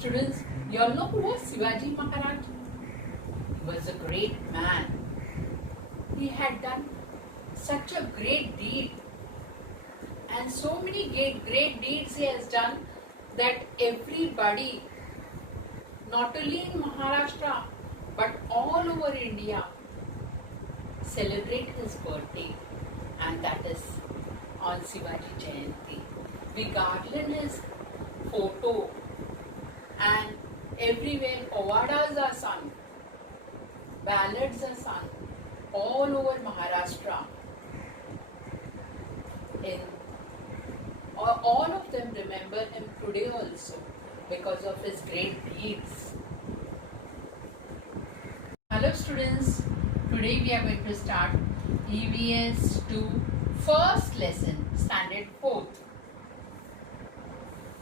Students, you all know who was Shivaji Maharaj? He was a great man. He had done such a great deed, and so many great deeds he has done that everybody, not only in Maharashtra but all over India, celebrate his birthday, and that is on Shivaji Jayanti. We garland his photo, and everywhere povadas are sung, ballads are sung all over Maharashtra. In all of them remember him today also because of his great deeds. Hello students, today we are going to start EVS 2 first lesson, standard 4th.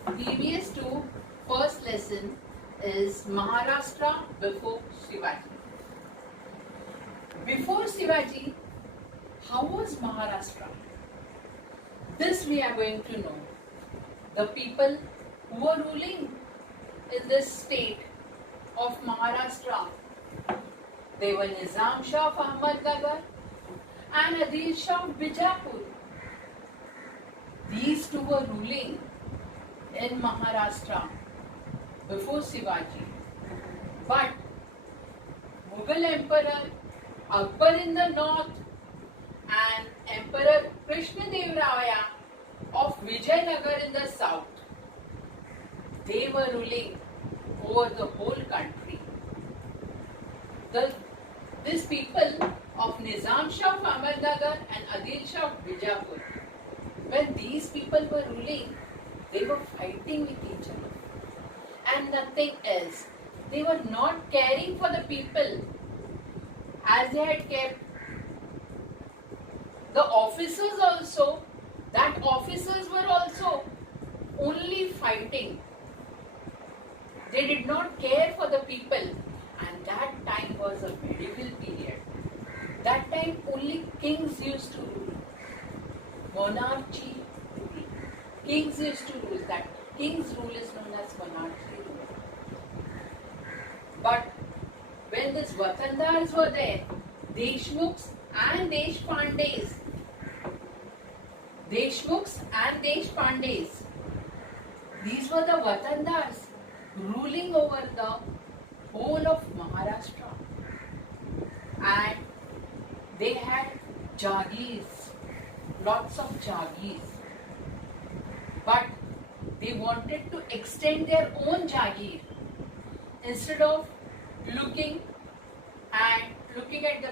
EVS 2 first lesson is Maharashtra before Shivaji. Before Shivaji, how was Maharashtra? This we are going to know. The people who were ruling in this state of Maharashtra, they were Nizam Shah of Ahmednagar and Adil Shah of Bijapur. These two were ruling in Maharashtra before Shivaji. But Mughal Emperor Akbar in the north and Emperor Krishnadev Raya of Vijayanagar in the south, they were ruling over the whole country. These people of Nizam Shah of Ahmednagar and Adil Shah of Bijapur, when these people were ruling, they were fighting with each other and nothing else. They were not caring for the people as they had kept the officers also. That officers were also only fighting. They did not care for the people, and that time was a medieval period. That time only kings used to rule. Monarchy rule. Kings used to rule. That king's rule is known as monarchy rule. But when these Watandars were there, Deshmukhs and Deshpandes, these were the Watandars ruling over the whole of Maharashtra, and they had Jagirs, lots of Jagirs, but they wanted to extend their own Jagir instead of looking at the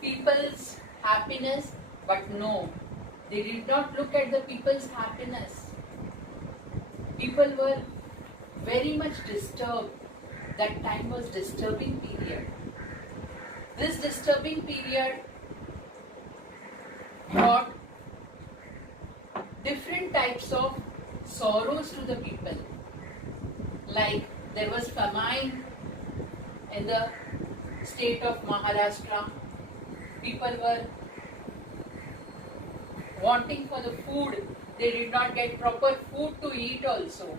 people's happiness. But no, they did not look at the people's happiness. People were very much disturbed. That time was disturbing period. This disturbing period brought different types of sorrows to the people. Like there was famine in the state of Maharashtra. People were wanting for the food. They did not get proper food to eat also.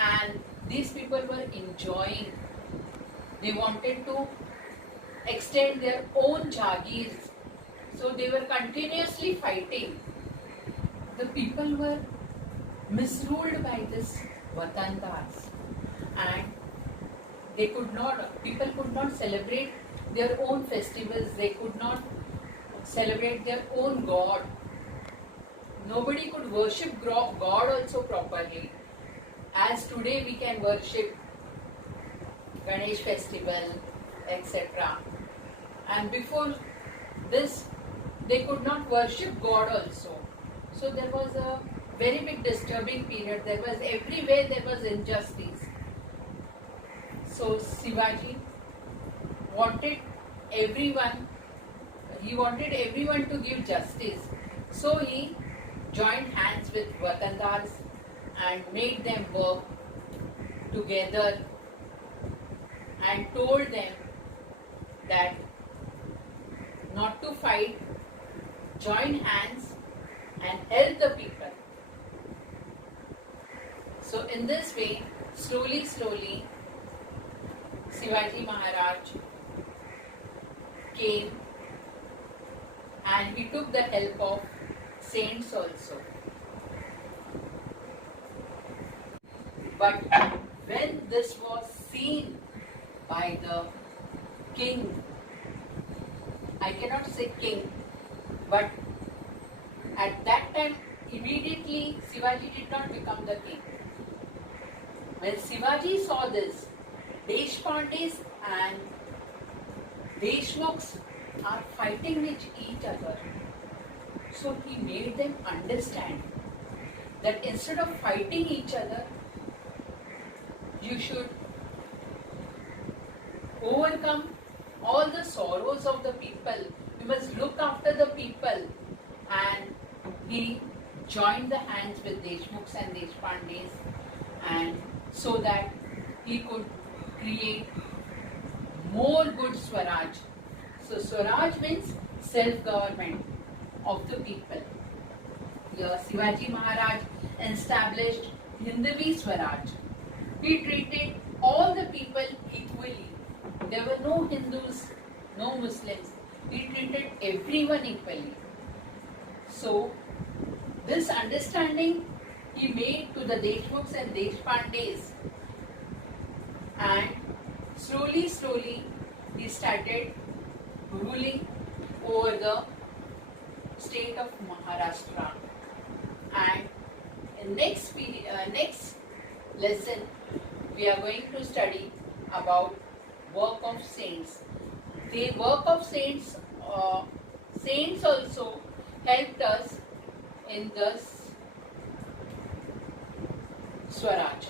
And these people were enjoying. They wanted to extend their own Jagirs. So they were continuously fighting. The people were misruled by this Watandars. And people could not celebrate their own festivals. They could not celebrate their own God. Nobody could worship God also properly. As today we can worship Ganesh festival, etc. And before this, they could not worship God also. So there was a very big disturbing period. Everywhere there was injustice. So Shivaji wanted everyone to give justice. So he joined hands with Watandars and made them work together and told them that not to fight, join hands and help the people. So in this way, slowly, Shivaji Maharaj came and he took the help of saints also. But when this was seen by the king, I cannot say king, but at that time immediately Shivaji did not become the king. When Shivaji saw this, Deshpandes and Deshmukhs are fighting with each other. So he made them understand that instead of fighting each other, you should overcome all the sorrows of the people. You must look after the people. And he joined the hands with Deshmukhs and Deshpandes, and so that he could create more good Swaraj. So Swaraj means self-government of the people. Here Shivaji Maharaj established Hindvi Swaraj. He treated all the people equally. There were no Hindus, no Muslims. He treated everyone equally. So this understanding he made to the Deshmukhs and Deshpandes, and slowly he started ruling over the state of Maharashtra. And in next lesson we are going to study about work of saints. The work of saints also helped us in this Swaraj.